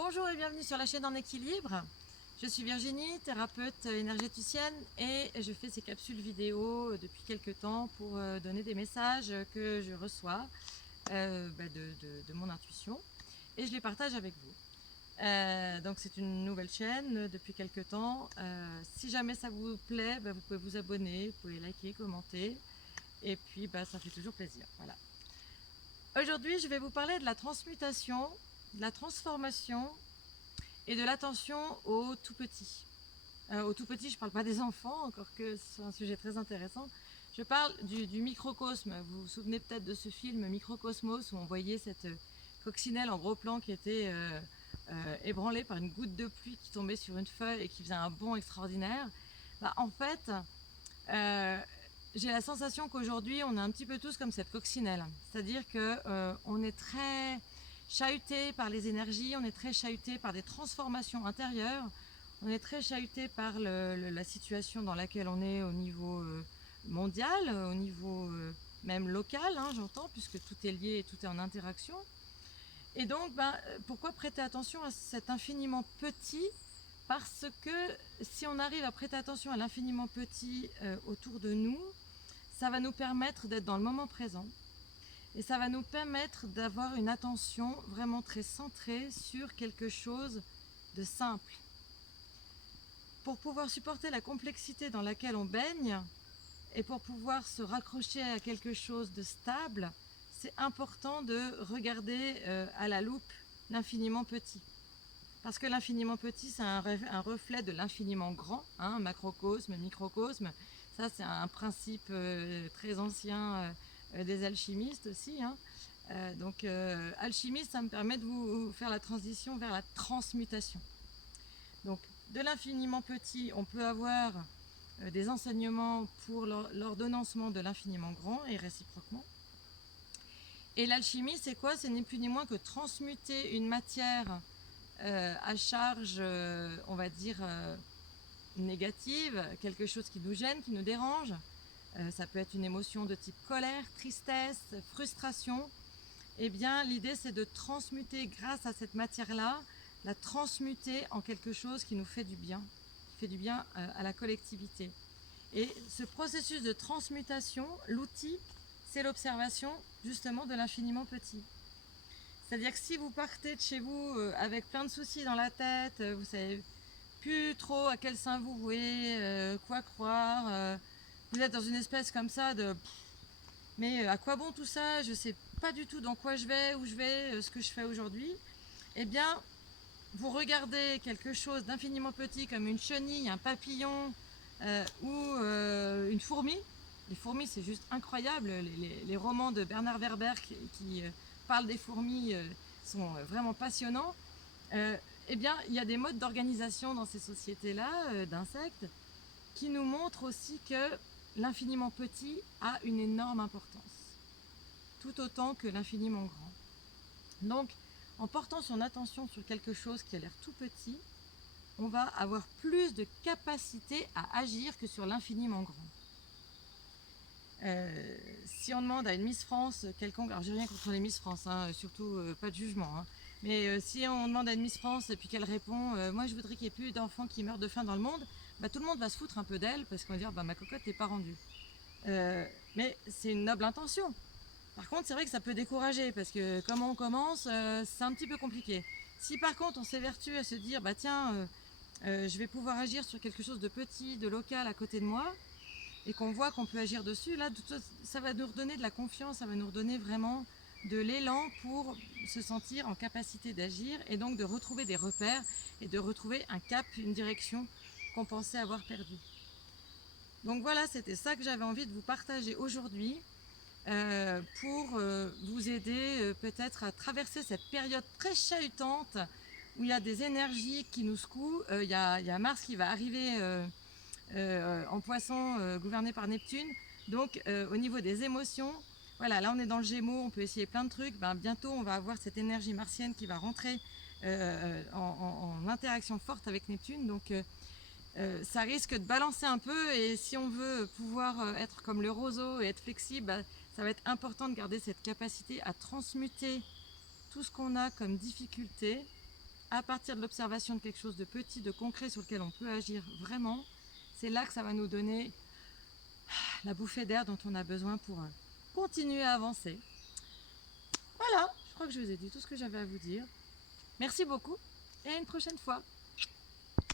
Bonjour et bienvenue sur la chaîne En Équilibre. Je suis Virginie, thérapeute énergéticienne et je fais ces capsules vidéo depuis quelques temps pour donner des messages que je reçois de mon intuition et je les partage avec vous. Donc c'est une nouvelle chaîne depuis quelques temps. Si jamais ça vous plaît, vous pouvez vous abonner, vous pouvez liker, commenter et puis ça fait toujours plaisir. Voilà. Aujourd'hui, je vais vous parler de la transmutation, de la transformation et de l'attention aux tout petits. Aux tout petits, je ne parle pas des enfants, encore que c'est un sujet très intéressant. Je parle du microcosme. Vous vous souvenez peut-être de ce film Microcosmos où on voyait cette coccinelle en gros plan qui était ébranlée par une goutte de pluie qui tombait sur une feuille et qui faisait un bond extraordinaire. En fait, j'ai la sensation qu'aujourd'hui, on est un petit peu tous comme cette coccinelle. C'est-à-dire qu'on est très chahuté par les énergies, on est très chahuté par des transformations intérieures, on est très chahuté par la situation dans laquelle on est au niveau mondial, au niveau même local, j'entends, puisque tout est lié et tout est en interaction. Et donc, pourquoi prêter attention à cet infiniment petit? Parce que si on arrive à prêter attention à l'infiniment petit autour de nous, ça va nous permettre d'être dans le moment présent. Et ça va nous permettre d'avoir une attention vraiment très centrée sur quelque chose de simple. Pour pouvoir supporter la complexité dans laquelle on baigne et pour pouvoir se raccrocher à quelque chose de stable, c'est important de regarder à la loupe l'infiniment petit. Parce que l'infiniment petit, c'est un reflet de l'infiniment grand, macrocosme, microcosme. Ça, c'est un principe très ancien des alchimistes aussi. Donc, alchimiste, ça me permet de vous faire la transition vers la transmutation. Donc, de l'infiniment petit, on peut avoir des enseignements pour l'ordonnancement de l'infiniment grand et réciproquement. Et l'alchimie, c'est quoi? C'est ni plus ni moins que transmuter une matière à charge, on va dire, négative, quelque chose qui nous gêne, qui nous dérange. Ça peut être une émotion de type colère, tristesse, frustration. Eh bien, l'idée, c'est de transmuter grâce à cette matière-là, la transmuter en quelque chose qui nous fait du bien, qui fait du bien à la collectivité. Et ce processus de transmutation, l'outil, c'est l'observation justement de l'infiniment petit. C'est-à-dire que si vous partez de chez vous avec plein de soucis dans la tête, vous savez plus trop à quel saint vous vouer, quoi croire, vous êtes dans une espèce comme ça de mais à quoi bon tout ça? Je sais pas du tout dans quoi je vais, où je vais, ce que je fais aujourd'hui. Eh bien, vous regardez quelque chose d'infiniment petit comme une chenille, un papillon ou une fourmi. Les fourmis, c'est juste incroyable. Les romans de Bernard Werber qui parlent des fourmis sont vraiment passionnants. Eh bien, il y a des modes d'organisation dans ces sociétés-là, d'insectes, qui nous montrent aussi que l'infiniment petit a une énorme importance, tout autant que l'infiniment grand. Donc, en portant son attention sur quelque chose qui a l'air tout petit, on va avoir plus de capacité à agir que sur l'infiniment grand. Si on demande à une Miss France quelconque, alors j'ai rien contre les Miss France, surtout pas de jugement, mais si on demande à une Miss France et puis qu'elle répond moi je voudrais qu'il n'y ait plus d'enfants qui meurent de faim dans le monde, tout le monde va se foutre un peu d'elle parce qu'on va dire ma cocotte t'es pas rendue. Mais c'est une noble intention. Par contre c'est vrai que ça peut décourager parce que comment on commence, c'est un petit peu compliqué. Si par contre on s'évertue à se dire tiens je vais pouvoir agir sur quelque chose de petit, de local à côté de moi, et qu'on voit qu'on peut agir dessus, là, ça va nous redonner de la confiance, ça va nous redonner vraiment de l'élan pour se sentir en capacité d'agir et donc de retrouver des repères et de retrouver un cap, une direction qu'on pensait avoir perdue. Donc voilà, c'était ça que j'avais envie de vous partager aujourd'hui pour vous aider peut-être à traverser cette période très chahutante où il y a des énergies qui nous secouent. Il y a Mars qui va arriver en poisson gouverné par Neptune. Donc au niveau des émotions, voilà, là on est dans le Gémeaux, on peut essayer plein de trucs. Bientôt on va avoir cette énergie martienne qui va rentrer en interaction forte avec Neptune. Donc ça risque de balancer un peu et si on veut pouvoir être comme le roseau et être flexible, ça va être important de garder cette capacité à transmuter tout ce qu'on a comme difficulté à partir de l'observation de quelque chose de petit, de concret sur lequel on peut agir vraiment, c'est là que ça va nous donner la bouffée d'air dont on a besoin pour continuer à avancer. Voilà, je crois que je vous ai dit tout ce que j'avais à vous dire. Merci beaucoup et à une prochaine fois.